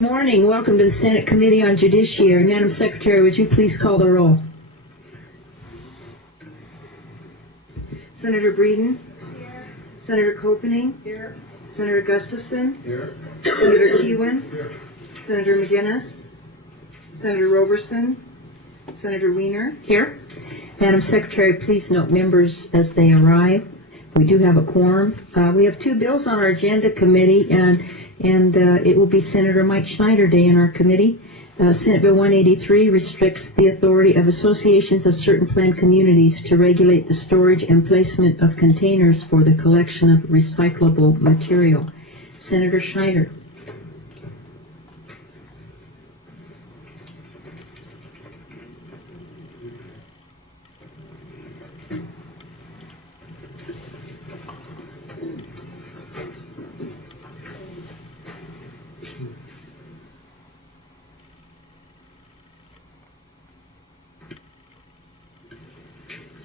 Morning. Welcome to the Senate Committee on Judiciary. Madam Secretary, would you please call the roll? Senator Breeden? Here. Senator Copening? Here. Senator Gustafson? Here. Senator Kewen? Here. Senator McGinnis? Senator Roberson? Senator Weiner? Here. Madam Secretary, please note members as they arrive. We do have a quorum. We have two bills on our agenda committee, and it will be Senator Mike Schneider Day in our committee. Senate Bill 183 restricts the authority of associations of certain planned communities to regulate the storage and placement of containers for the collection of recyclable material. Senator Schneider.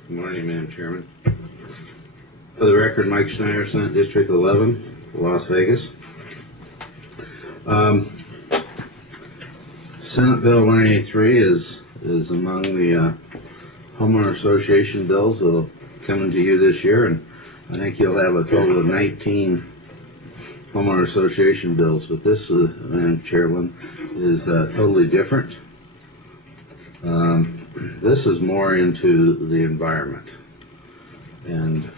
Good morning, Madam Chairman. For the record, Mike Schneider, Senate District 11, Las Vegas. Senate Bill 183 is among the homeowner association bills that will come to you this year, and I think you'll have a total of 19 homeowner association bills. But this, Madam Chairman, is totally different. This is more into the environment, and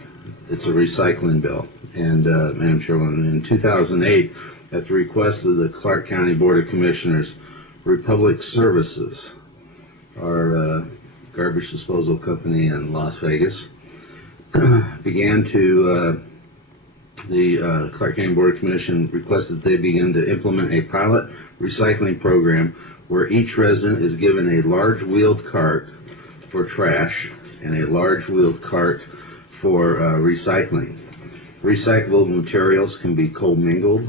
it's a recycling bill. And Madam Chairwoman, in 2008, at the request of the Clark County Board of Commissioners, Republic Services, our garbage disposal company in Las Vegas, began to, the Clark County Board of Commission requested they begin to implement a pilot recycling program where each resident is given a large wheeled cart for trash and a large wheeled cart for recycling. Recyclable materials can be co-mingled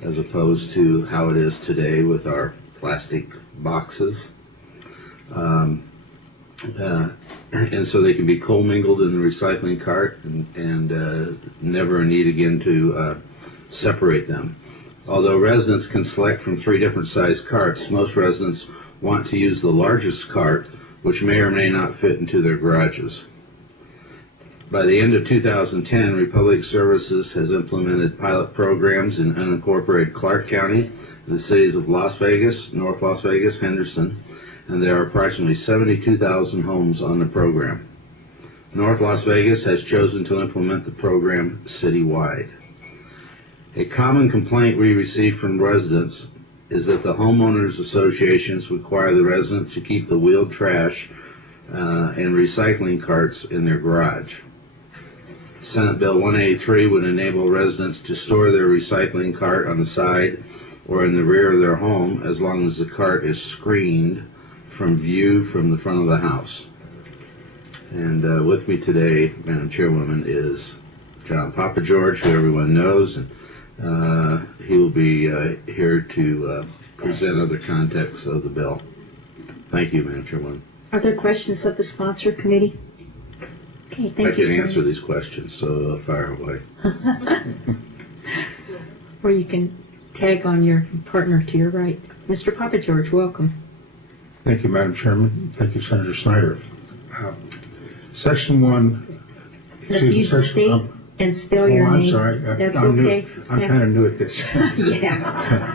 as opposed to how it is today with our plastic boxes. And so they can be co-mingled in the recycling cart and never a need again to separate them. Although residents can select from 3 different size carts, most residents want to use the largest cart, which may or may not fit into their garages. By the end of 2010, Republic Services has implemented pilot programs in unincorporated Clark County, in the cities of Las Vegas, North Las Vegas, Henderson, and there are approximately 72,000 homes on the program. North Las Vegas has chosen to implement the program citywide. A common complaint we receive from residents is that the homeowners associations require the residents to keep the wheeled trash and recycling carts in their garage. Senate Bill 183 would enable residents to store their recycling cart on the side or in the rear of their home as long as the cart is screened from view from the front of the house. And with me today, Madam Chairwoman, is John Papageorge, who everyone knows, and he will be here to present other context of the bill. Thank you, Madam Chairwoman. Are there questions of the sponsor committee? Okay, thank you, I can sir. answer these questions, so fire away. Or you can tag on your partner to your right. Mr. Papageorge, welcome. Thank you, Madam Chairman. Thank you, Senator Schneider. Section 1. If you state and spell your name. I'm sorry. That's I'm okay. New. I'm kind of new at this. Yeah.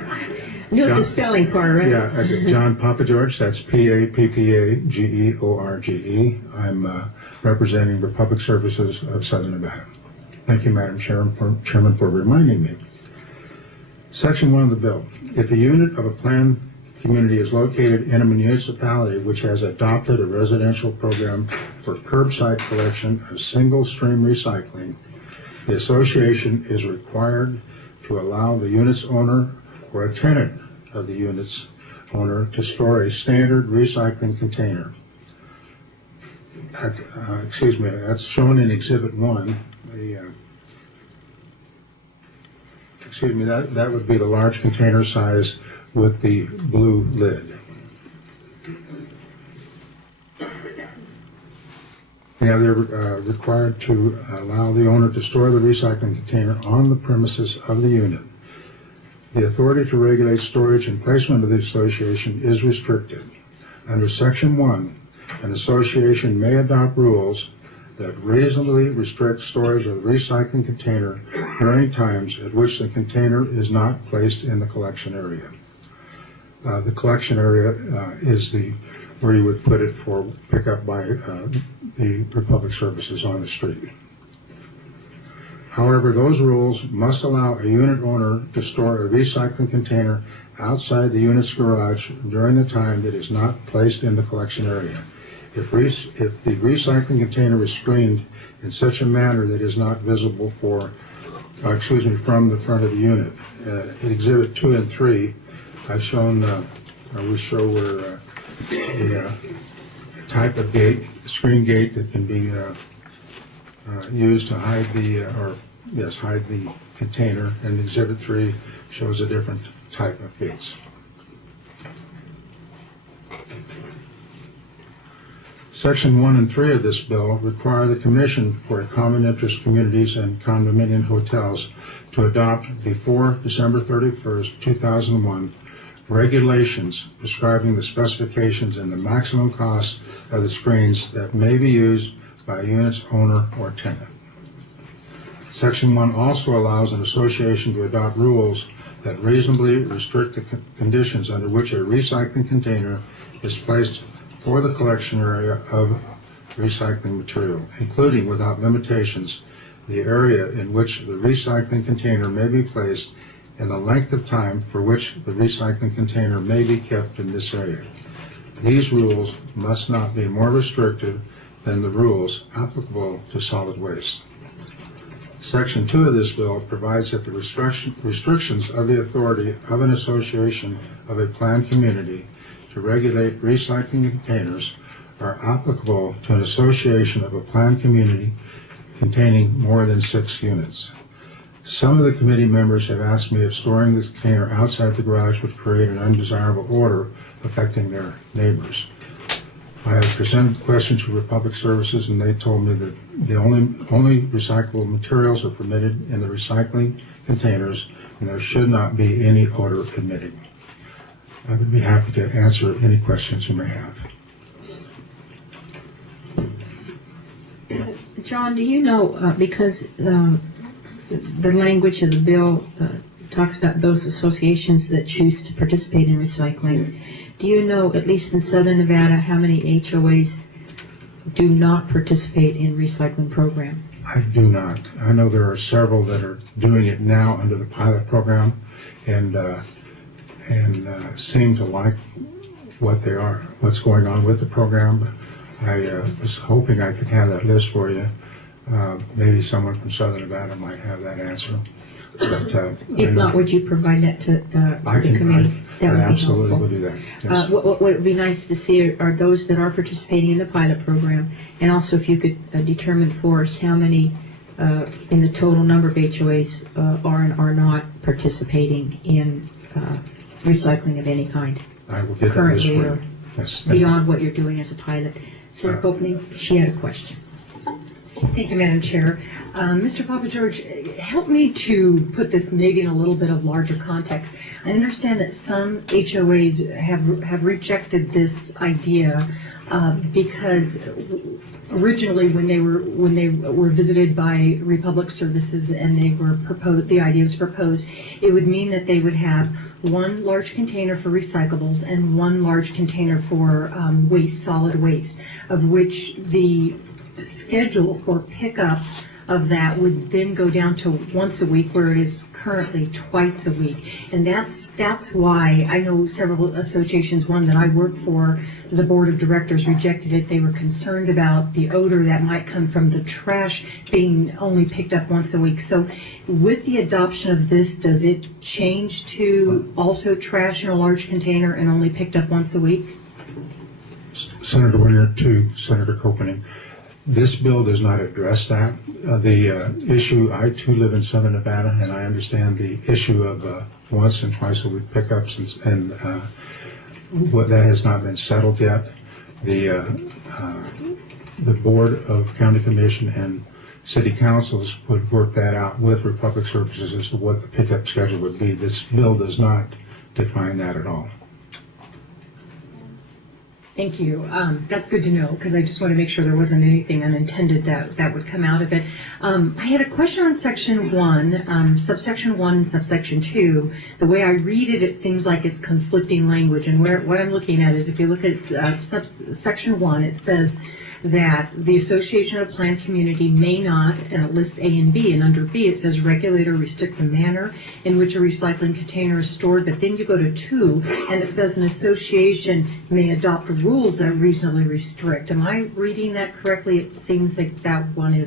New at the spelling part, right? Yeah, John Papageorge, that's P-A-P-P-A-G-E-O-R-G-E. I'm representing Republic Services of Southern Nevada. Thank you, Madam Chairman, for reminding me. Section 1 of the bill. If a unit of a planned community is located in a municipality which has adopted a residential program for curbside collection of single-stream recycling, the association is required to allow the unit's owner or a tenant of the unit's owner to store a standard recycling container. That's shown in Exhibit 1. That would be the large container size with the blue lid. Yeah, they're required to allow the owner to store the recycling container on the premises of the unit. The authority to regulate storage and placement of the association is restricted. Under Section 1, an association may adopt rules that reasonably restrict storage of the recycling container during times at which the container is not placed in the collection area. The collection area is where you would put it for pickup by the Republic Services on the street. However, those rules must allow a unit owner to store a recycling container outside the unit's garage during the time that is not placed in the collection area. If the recycling container is screened in such a manner that is not visible from the front of the unit. In Exhibit 2 and 3, I've shown, we show where a type of gate, screen gate that can be used to hide the container, and Exhibit 3 shows a different type of gates. Section 1 and 3 of this bill require the Commission for Common Interest Communities and Condominium Hotels to adopt before December 31st, 2001, regulations describing the specifications and the maximum cost of the screens that may be used by a unit's owner or tenant. Section 1 also allows an association to adopt rules that reasonably restrict the conditions under which a recycling container is placed for the collection area of recycling material, including without limitations the area in which the recycling container may be placed and the length of time for which the recycling container may be kept in this area. These rules must not be more restrictive than the rules applicable to solid waste. Section 2 of this bill provides that the restrictions of the authority of an association of a planned community to regulate recycling containers are applicable to an association of a planned community containing more than 6 units. Some of the committee members have asked me if storing this container outside the garage would create an undesirable odor affecting their neighbors. I have presented questions to Republic Services, and they told me that the only recyclable materials are permitted in the recycling containers, and there should not be any odor emitting. I would be happy to answer any questions you may have. John, do you know, because the language of the bill talks about those associations that choose to participate in recycling, do you know, at least in Southern Nevada, how many HOAs do not participate in recycling program? I do not. I know there are several that are doing it now under the pilot program, and seem to like what's going on with the program. I was hoping I could have that list for you. Maybe someone from Southern Nevada might have that answer. But, if not, would you provide that to the committee? That would be absolutely helpful. will do that. Yes. What would be nice to see are those that are participating in the pilot program, and also if you could determine for us how many in the total number of HOAs are and are not participating in recycling of any kind. I will get currently that list for or you. Yes, beyond what you're doing as a pilot. Senator Copeland, she had a question. Thank you, Madam Chair. Mr. Papa George, help me to put this maybe in a little bit of larger context. I understand that some HOAs have rejected this idea because originally when they were visited by Republic Services and the idea was proposed, it would mean that they would have one large container for recyclables and one large container for solid waste, of which the schedule for pickup of that would then go down to once a week, where it is currently twice a week. And that's why I know several associations, one that I work for, the board of directors rejected it. They were concerned about the odor that might come from the trash being only picked up once a week. So with the adoption of this, does it change to also trash in a large container and only picked up once a week? Senator Winter to Senator Copeland. This bill does not address that. The issue, I too live in Southern Nevada, and I understand the issue of once and twice a week pickups, and what that has not been settled yet. The Board of County Commission and city councils would work that out with Republic Services as to what the pickup schedule would be. This bill does not define that at all. Thank you. That's good to know, because I just want to make sure there wasn't anything unintended that would come out of it. I had a question on Section 1, subsection 1 and subsection 2. The way I read it, it seems like it's conflicting language. And what I'm looking at is, if you look at subsection 1, it says that the Association of Planned Community may not, and it lists A and B, and under B it says regulate or restrict the manner in which a recycling container is stored, but then you go to 2 and it says an association may adopt rules that reasonably restrict. Am I reading that correctly? It seems like that one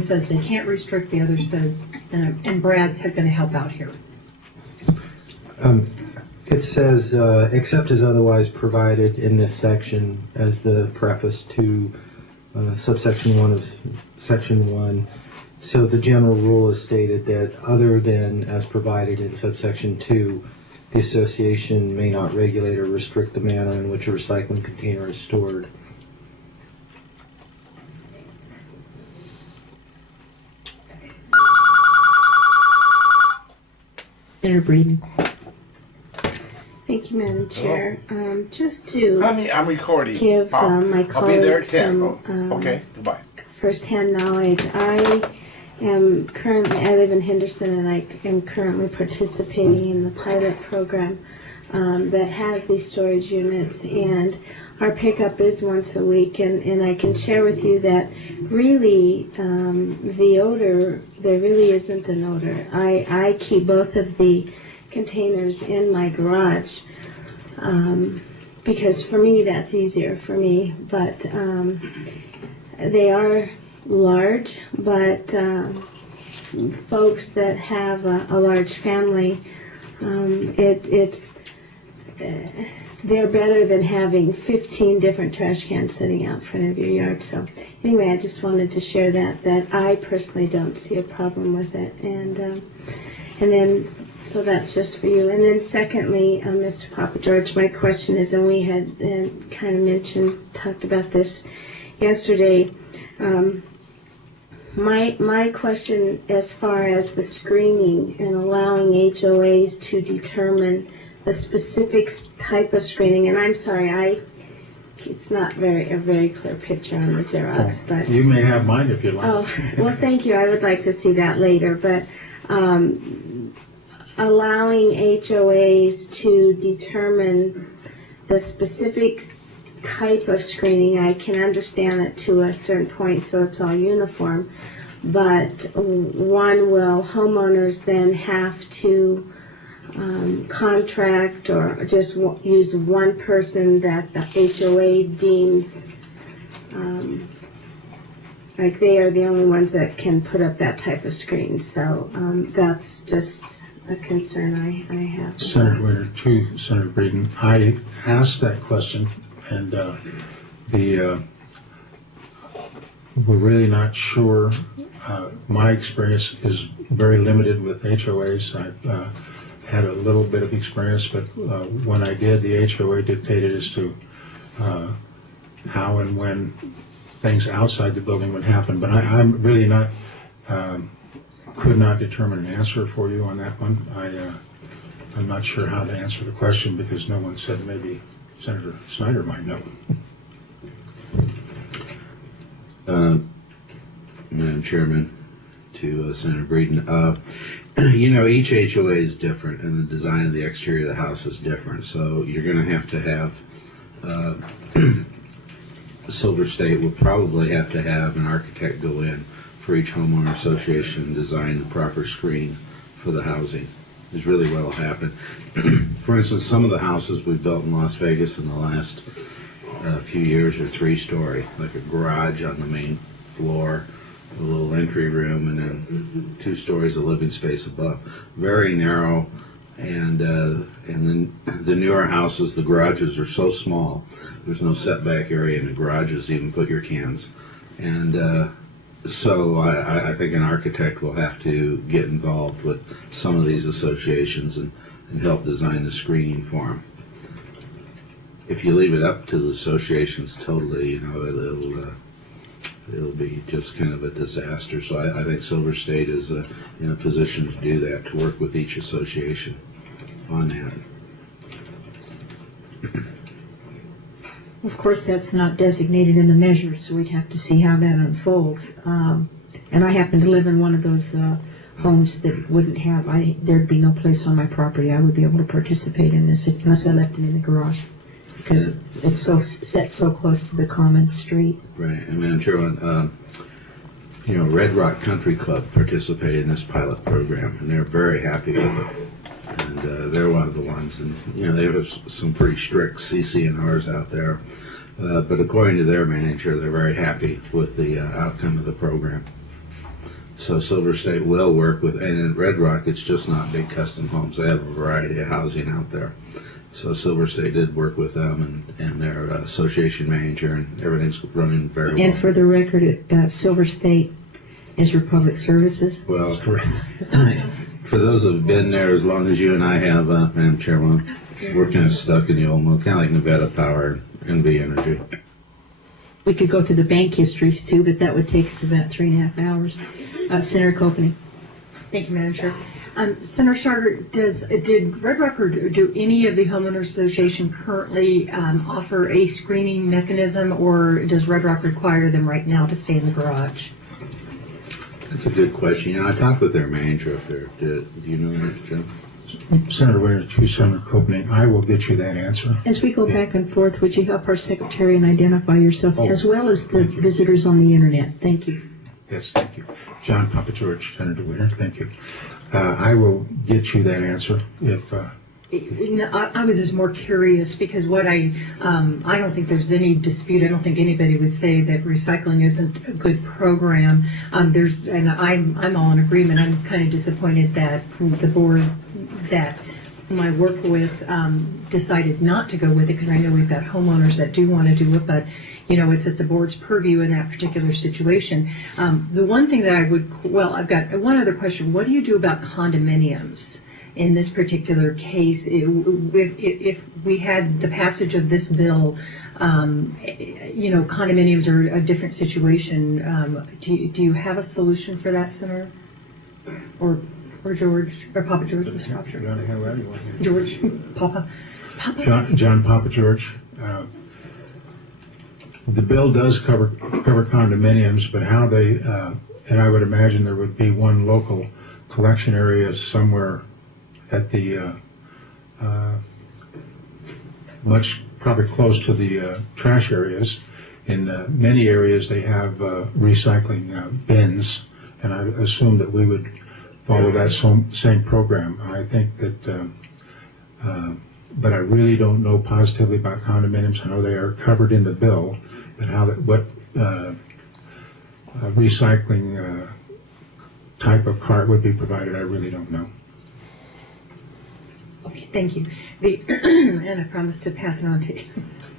says they can't restrict, the other says, and Brad's going to help out here. It says, except as otherwise provided in this section as the preface to subsection 1 of section 1. So the general rule is stated that other than as provided in subsection 2, the association may not regulate or restrict the manner in which a recycling container is stored. Senator Breeden. Thank you, Madam Chair. Just to Honey, I'm recording. give my I'll be there at colleagues 10. some Okay, goodbye. firsthand knowledge, I live in Henderson, and I am currently participating in the pilot program that has these storage units, and our pickup is once a week, and I can share with you that really the odor, there really isn't an odor. I keep both of the containers in my garage because for me that's easier for me, but they are large, but folks that have a large family, they're better than having 15 different trash cans sitting out front of your yard. So anyway, I just wanted to share that I personally don't see a problem with it, and then so that's just for you. And then secondly, Mr. Papa George, my question is, and we had kind of talked about this yesterday, my question as far as the screening and allowing HOAs to determine the specific type of screening, and I'm sorry, it's not a very clear picture on the Xerox, but You may have mine if you like. oh, well, thank you. I would like to see that later, but allowing HOAs to determine the specific type of screening, I can understand that to a certain point, so it's all uniform, but homeowners then have to contract or just use one person that the HOA deems like they are the only ones that can put up that type of screen. So that's just a concern I have. Senator Winter, to Senator Breeden, I asked that question, and we're really not sure. My experience is very limited with HOAs. I've had a little bit of experience, but when I did, the HOA dictated as to how and when things outside the building would happen. But I'm really not, could not determine an answer for you on that one. I'm not sure how to answer the question because no one said maybe Senator Snyder might know. Madam Chairman, to Senator Breeden, each HOA is different, and the design of the exterior of the house is different. So you're going to have Silver State will probably have to have an architect go in for each homeowner association and design the proper screen for the housing. Is really what will happen. For instance, some of the houses we've built in Las Vegas in the last few years are 3-story, like a garage on the main floor, a little entry room, and then 2 stories of living space above. Very narrow, and then the newer houses, the garages are so small, there's no setback area in the garages to even put your cans. And so I think an architect will have to get involved with some of these associations and help design the screening for them. If you leave it up to the associations totally, it'll be just kind of a disaster. So I think Silver State is in a position to do that, to work with each association on that. Of course, that's not designated in the measure, so we'd have to see how that unfolds. And I happen to live in one of those homes that wouldn't have, there'd be no place on my property I would be able to participate in this unless I left it in the garage, because it's set so close to the common street. Right, and Madam Chairman, Red Rock Country Club participated in this pilot program, and they're very happy with it. And they're one of the ones, and they have some pretty strict CCNRs out there. But according to their manager, they're very happy with the outcome of the program. So Silver State will work with, and in Red Rock, it's just not big custom homes. They have a variety of housing out there. So Silver State did work with them and their association manager, and everything's running very well. And for the record, Silver State is Republic Services. Well, for those who have been there as long as you and I have, Madam Chairman, we're kind of stuck in the old mode, kind of like Nevada Power and NV Energy. We could go through the bank histories too, but that would take us about 3.5 hours. Senator Copeland. Thank you, Madam Chair. Senator Charter, did Red Rock or do any of the homeowners association currently offer a screening mechanism, or does Red Rock require them right now to stay in the garage? That's a good question. I talked with their manager up there. Do you know that, Jim? Senator Winter, to Senator Copeland, I will get you that answer. As we go back and forth, would you help our secretary and identify yourselves, as well as the visitors on the internet? Thank you. Yes, thank you. John Papageorge, Senator Winter, thank you. I will get you that answer if... I was just more curious because what I don't think there's any dispute. I don't think anybody would say that recycling isn't a good program. And I'm all in agreement. I'm kind of disappointed that the board that I work with decided not to go with it, because I know we've got homeowners that do want to do it, but it's at the board's purview in that particular situation. The one thing that I've got one other question. What do you do about condominiums? In this particular case, if we had the passage of this bill, condominiums are a different situation. Do you have a solution for that, Senator? Or George, or Papa George, Mr. Officer? George, Papa. John Papageorge. The bill does cover condominiums, but how they, and I would imagine there would be one local collection area somewhere at the probably close to the trash areas. In many areas they have recycling bins, and I assume that we would follow that same program. I think that, but I really don't know positively about condominiums. I know they are covered in the bill, but what recycling type of cart would be provided, I really don't know. Okay, thank you. And I promise to pass it on to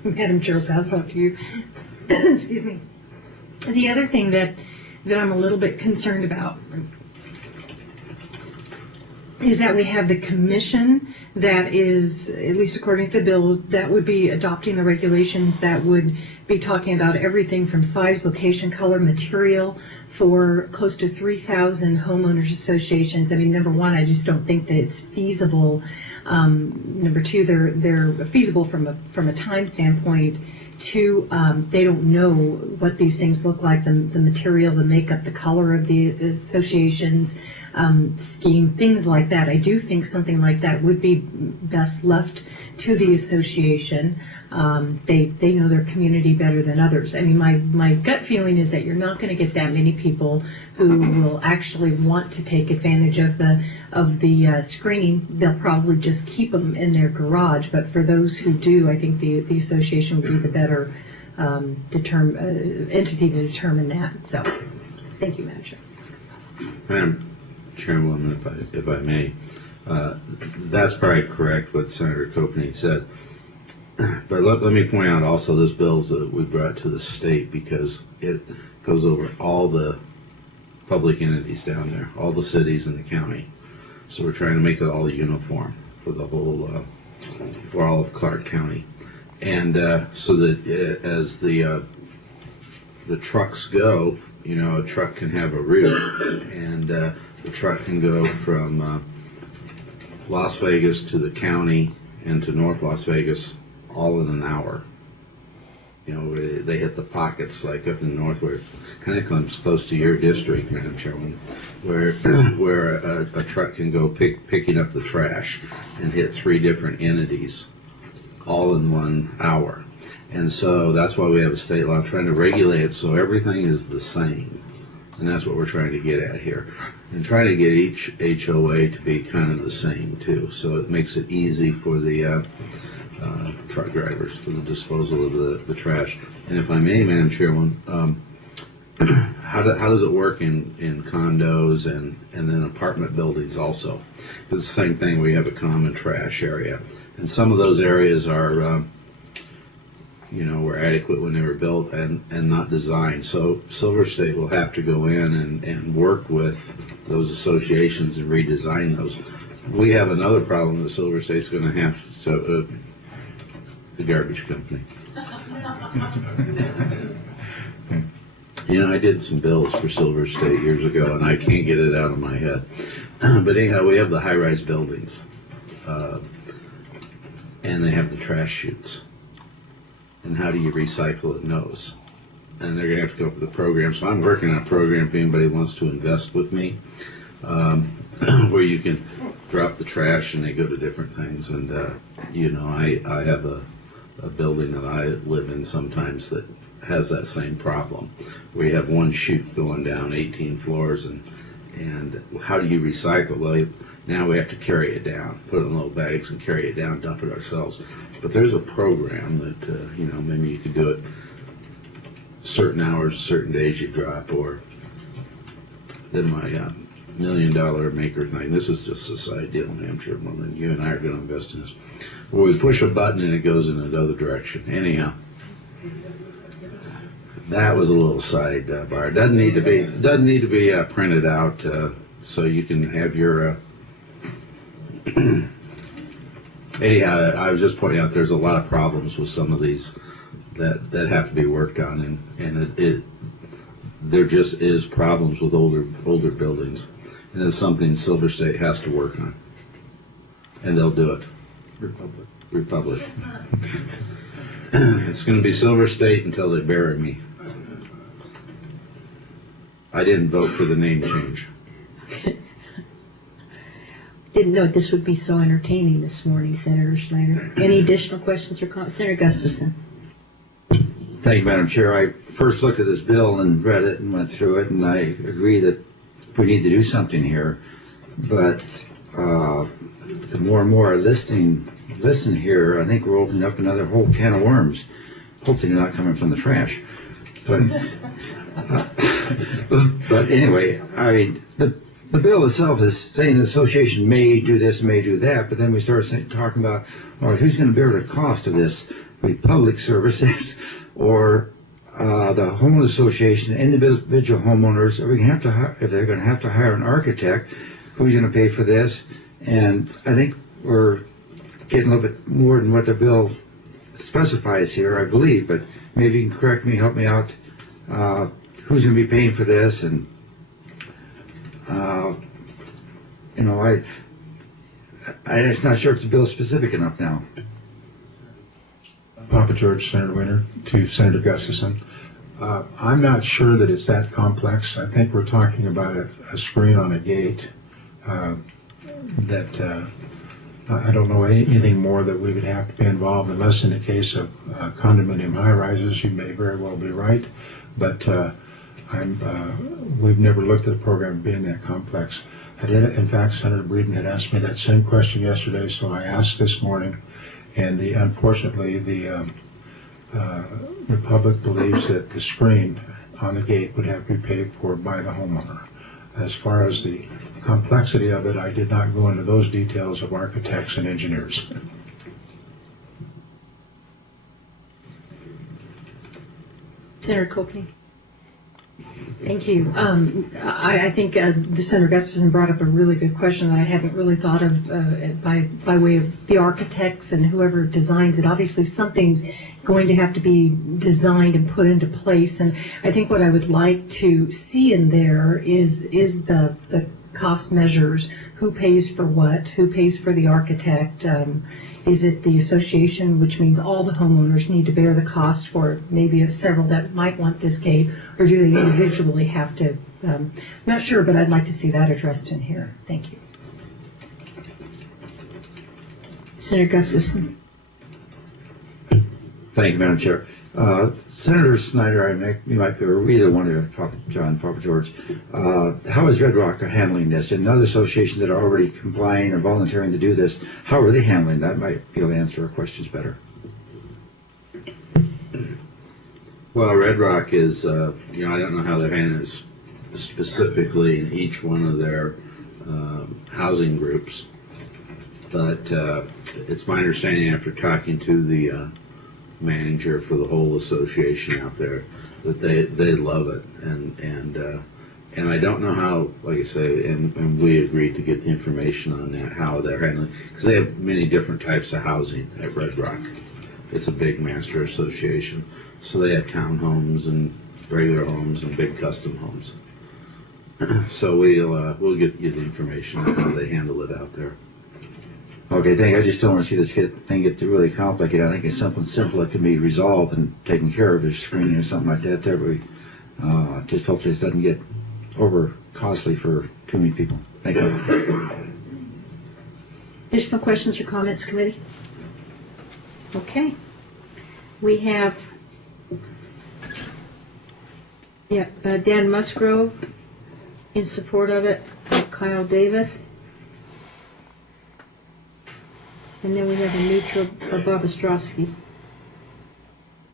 Madam Chair, will pass it on to you. Excuse me. The other thing that I'm a little bit concerned about is that we have the commission that is, at least according to the bill, that would be adopting the regulations that would be talking about everything from size, location, color, material for close to 3,000 homeowners associations. I mean, number one, I just don't think that it's feasible. Number two, they're feasible from a time standpoint. Two, they don't know what these things look like, the material, the makeup, the color of the associations, scheme, things like that. I do think something like that would be best left to the association. They know their community better than others. I mean, my gut feeling is that you're not going to get that many people who will actually want to take advantage of the screening. They'll probably just keep them in their garage. But for those who do, I think the association would be the better entity to determine that. So, thank you, Madam Chair. Madam Chairwoman, if I may, that's probably correct what Senator Copeland said. But let me point out also this bill that we brought to the state because it goes over all the public entities down there, all the cities in the county. So we're trying to make it all uniform for the whole, for all of Clark County. And so that as the the trucks go, a truck can have a route, and the truck can go from Las Vegas to the county and to North Las Vegas all in an hour. They hit the pockets like up in the north where it kind of comes close to your district, Madam Chairman, where a truck can go picking up the trash and hit 3 different entities all in 1 hour. And so that's why we have a state law trying to regulate it so everything is the same. And that's what we're trying to get at here. And trying to get each HOA to be kind of the same too. So it makes it easy for the truck drivers for the disposal of the trash. And if I may, Madam Chairman, how does it work in condos and then apartment buildings also? It's the same thing. We have a common trash area. And some of those areas are were adequate when they were built and not designed. So Silver State will have to go in and work with those associations and redesign those. We have another problem that Silver State's going to have to, the garbage company. I did some bills for Silver State years ago, and I can't get it out of my head. But anyhow, we have the high-rise buildings, and they have the trash chutes. And how do you recycle in those? And they're going to have to go up with a program. So I'm working on a program if anybody wants to invest with me, where you can drop the trash and they go to different things. And, I have a building that I live in sometimes that has that same problem. We have one chute going down 18 floors, and how do you recycle? Well, now we have to carry it down, put it in little bags and carry it down, dump it ourselves. But there's a program that, maybe you could do it certain hours, certain days you drop, or then my $1 million maker thing. This is just a side deal, Madam Chairwoman. You and I are going to invest in this. Where we push a button and it goes in another direction. Anyhow, that was a little side bar. It doesn't need to be printed out, so you can have your. Anyhow, I was just pointing out there's a lot of problems with some of these that have to be worked on, and there just is problems with older buildings, and it's something Silver State has to work on, and they'll do it. Republic. It's going to be Silver State until they bury me. I didn't vote for the name change. Didn't know this would be so entertaining this morning, Senator Schneider. Any additional questions or comments? Senator Gustafson. Thank you, Madam Chair. I first looked at this bill and read it and went through it, and I agree that we need to do something here. But the more and more I listen here, I think we're opening up another whole can of worms. Hopefully they're not coming from the trash. But anyway, I mean, the bill itself is saying the association may do this, may do that, but then we start talking about, all right, who's going to bear the cost of this? The public services or the homeowner association, individual homeowners? Are we going to have to if they're going to have to hire an architect, who's going to pay for this? And I think we're getting a little bit more than what the bill specifies here, I believe, but maybe you can correct me, help me out. Who's going to be paying for this? And I'm just not sure if the bill is specific enough now. Papa George, Senator Winter, to Senator Gustafson. I'm not sure that it's that complex. I think we're talking about a screen on a gate that I don't know anything more that we would have to be involved, unless in the case of condominium high-rises. You may very well be right, but we've never looked at a program being that complex. In fact, Senator Breeden had asked me that same question yesterday, so I asked this morning, and unfortunately the Republic believes that the screen on the gate would have to be paid for by the homeowner. As far as the complexity of it, I did not go into those details of architects and engineers. Senator Copley. Thank you. I think the Senator Gustafson brought up a really good question that I hadn't really thought of by way of the architects and whoever designs it. Obviously, something's going to have to be designed and put into place, and I think what I would like to see in there is the cost measures. Who pays for what? Who pays for the architect? Is it the association, which means all the homeowners need to bear the cost for maybe several that might want this gate, or do they individually have to? Not sure, but I'd like to see that addressed in here. Thank you. Senator Gustafson. Thank you, Madam Chair. Senator Snyder, you might be, or either one of you, John, Papa George, how is Red Rock handling this? And other associations that are already complying or volunteering to do this, how are they handling that? Might be able to answer our questions better. Well, Red Rock is, I don't know how they're handling it specifically in each one of their housing groups, but it's my understanding after talking to the manager for the whole association out there that they love it, and I don't know how, like I say, and we agreed to get the information on that, how they're handling, because they have many different types of housing at Red Rock. It's a big master association, so they have townhomes and regular homes and big custom homes. So we'll get you the information on how they handle it out there. Okay, thank you. I just don't want to see this thing get really complicated. I think it's something simple that can be resolved and taken care of, as screening or something like that. Just hope this doesn't get over costly for too many people. Thank you. Additional questions or comments, committee? Okay. We have Dan Musgrove in support of it, Kyle Davis. And then we have a neutral, Bob Ostrovsky.